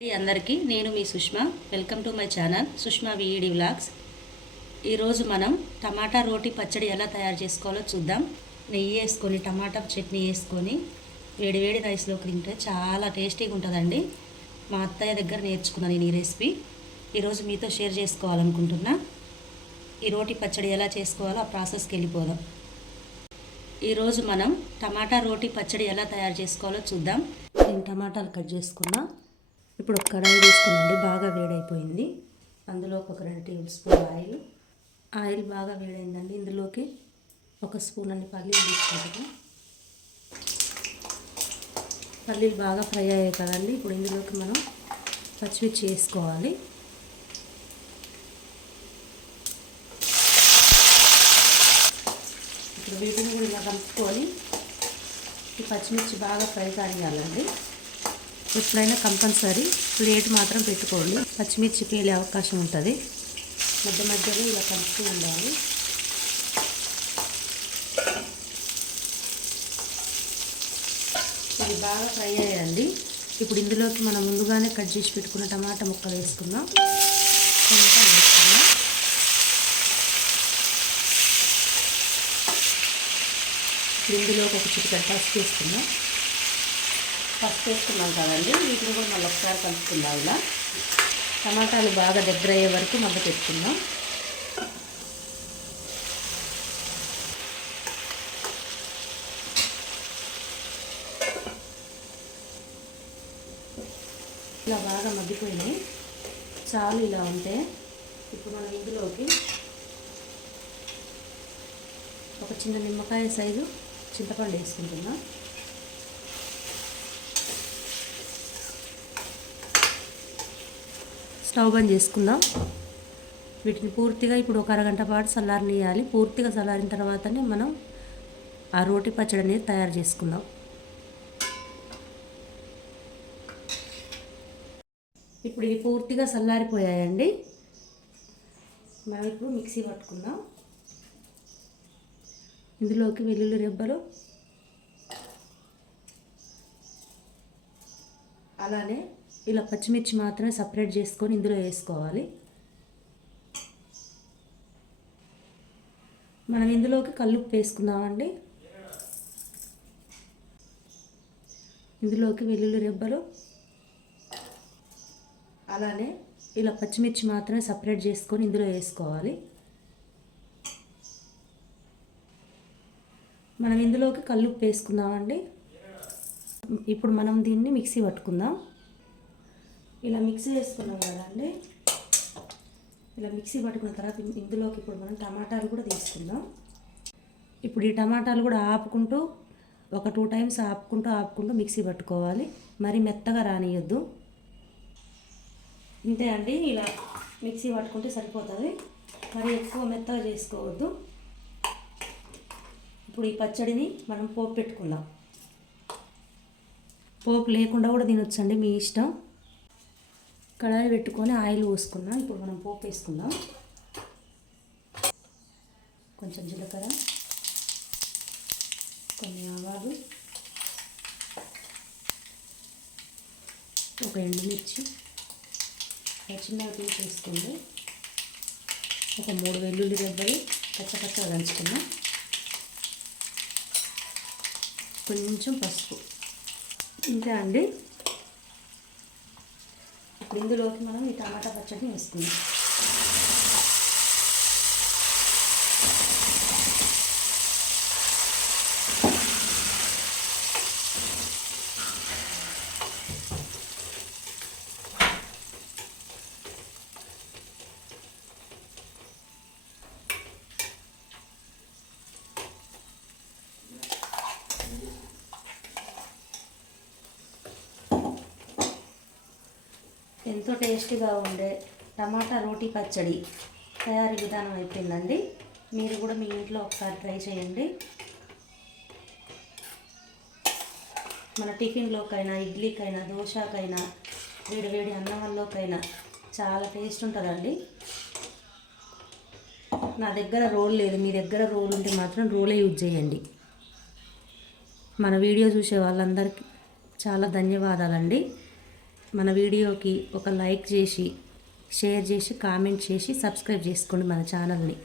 అందరికీ నేను మీ Sushma. Welcome to my channel Sushma విఈడి వ్లాగ్స్. ఈరోజు మనం టమాటా రోటి పచ్చడి ఎలా తయారు చేసుకోవాలో చూద్దాం. నెయ్యి వేసుకొని టమాటా చట్నీ వేసుకొని వేడివేడి రైస్లోకి తింటే చాలా టేస్టీగా ఉంటుందండి. మా అత్తయ్య దగ్గర నేర్చుకున్నాను నేను ఈ రెసిపీ. ఈరోజు మీతో షేర్ చేసుకోవాలనుకుంటున్నా. ఈ రోటి పచ్చడి ఎలా చేసుకోవాలో ఆ ప్రాసెస్కి వెళ్ళిపోదాం. ఈరోజు మనం టమాటా రోటి పచ్చడి ఎలా తయారు చేసుకోవాలో చూద్దాం. నేను టమాటాలు కట్ చేసుకున్నా. ఇప్పుడు ఒక కడాయి తీసుకునండి, బాగా వేడైపోయింది. అందులోకి ఒక 2 టేబుల్ స్పూన్ ఆయిల్ బాగా వేడైందండి. ఇందులోకి ఒక స్పూన్ అన్ని పల్లీలు తీసుకుంటాము. పల్లీలు బాగా ఫ్రై అయ్యాయి కదండి. ఇప్పుడు ఇందులోకి మనం పచ్చిమిర్చి వేసుకోవాలి. ఇప్పుడు వీటిని కూడా ఇలా కలుపుకొని ఈ పచ్చిమిర్చి బాగా ఫ్రై కానియాలండి. ఎప్పుడైనా కంపల్సరీ ప్లేట్ మాత్రం పెట్టుకోండి, పచ్చిమిర్చి పేలే అవకాశం ఉంటుంది. మధ్య మధ్యలో ఇలా కలుపుతూ ఉండాలి. ఇది బాగా ఫ్రై అయ్యండి. ఇప్పుడు ఇందులోకి మనం ముందుగానే కట్ చేసి పెట్టుకున్న టమాటా ముక్కలు వేసుకుందాం. ఇప్పుడు ఇందులోకి ఒక చిటికెడు పసుపు వేసుకుందాం. పసుపు వేసుకున్నాం కదండి, వీటిని కూడా మళ్ళీ ఒకసారి కలుపుకుందాం. ఇలా టమాటాలు బాగా దగ్గర అయ్యే వరకు మగ్గ పెట్టుకుందాం. ఇలా బాగా మగ్గిపోయినాయి, చాలు ఇలా ఉంటే. ఇప్పుడు మనం ఇందులోకి ఒక చిన్న నిమ్మకాయ సైజు చింతపండు వేసుకుంటున్నాం. స్టవ్ బంద్ చేసుకుందాం. వీటిని పూర్తిగా ఇప్పుడు ఒక అరగంట పాటు చల్లారనియాలి. పూర్తిగా చల్లారిన తర్వాతనే మనం ఆ రోటి పచ్చడి అనేది తయారు చేసుకుందాం. ఇప్పుడు ఇవి పూర్తిగా చల్లారిపోయాయండి. మనం ఇప్పుడు మిక్సీ పట్టుకుందాం. ఇందులోకి వెల్లుల్లి రెబ్బలు, అలానే ఇలా పచ్చిమిర్చి మాత్రమే సపరేట్ చేసుకొని ఇందులో వేసుకోవాలి. మనం ఇందులోకి కల్లుప్పు వేసుకుందామండి. ఇందులోకి వెల్లుల్లి రెబ్బలు, అలానే ఇలా పచ్చిమిర్చి మాత్రమే సపరేట్ చేసుకొని ఇందులో వేసుకోవాలి. మనం ఇందులోకి కల్లుప్పు వేసుకుందామండి. ఇప్పుడు మనం దీన్ని మిక్సీ పట్టుకుందాం. ఇలా మిక్సీ వేసుకున్నాం కదండి. ఇలా మిక్సీ పట్టుకున్న తర్వాత ఇందులోకి ఇప్పుడు మనం టమాటాలు కూడా తీసుకుందాం. ఇప్పుడు ఈ టమాటాలు కూడా ఆపుకుంటూ ఒక 2 టైమ్స్ ఆపుకుంటూ మిక్సీ పట్టుకోవాలి. మరి మెత్తగా రానియొద్దు. ఇంతే అండి, ఇలా మిక్సీ పట్టుకుంటే సరిపోతుంది. మరి ఎక్కువ మెత్తగా చేసుకోవద్దు. ఇప్పుడు ఈ పచ్చడిని మనం పోపు పెట్టుకుందాం. పోపు లేకుండా కూడా తినొచ్చండి, మీ ఇష్టం. కడాయి పెట్టుకొని ఆయిల్ పోసుకున్నాం. ఇప్పుడు మనం పోపు వేసుకుందాం. కొంచెం జీలకర్ర, కొన్ని ఆవాలు, ఒక ఎండుమిర్చి చిన్నగా తీసి వేసుకుంది, ఒక 3 వెల్లుల్లి రెబ్బలు పచ్చగా దంచుకున్నాం, కొంచెం పసుపు. ఇంకా అండి, ఇప్పుడు ఇందులోకి మనం ఈ టమాటా పచ్చడిని వేసుకుందాం. ఎంతో టేస్టీగా ఉండే టమాటా రోటి పచ్చడి తయారీ విధానం అయిపోయిందండి. మీరు కూడా మీ ఇంట్లో ఒకసారి ట్రై చేయండి. మన టిఫిన్లోకైనా, ఇడ్లీకైనా, దోశకైనా, వేడి అన్నంలోకైనా చాలా టేస్ట్ ఉంటుందండి. నా దగ్గర రోల్ లేదు, మీ దగ్గర రోల్ ఉంటే మాత్రం రోలే యూజ్ చేయండి. మన వీడియో చూసే వాళ్ళందరికీ చాలా ధన్యవాదాలండి. మన వీడియోకి ఒక లైక్ చేసి, షేర్ చేసి, కామెంట్ చేసి, సబ్స్క్రైబ్ చేసుకోండి మన ఛానల్ని.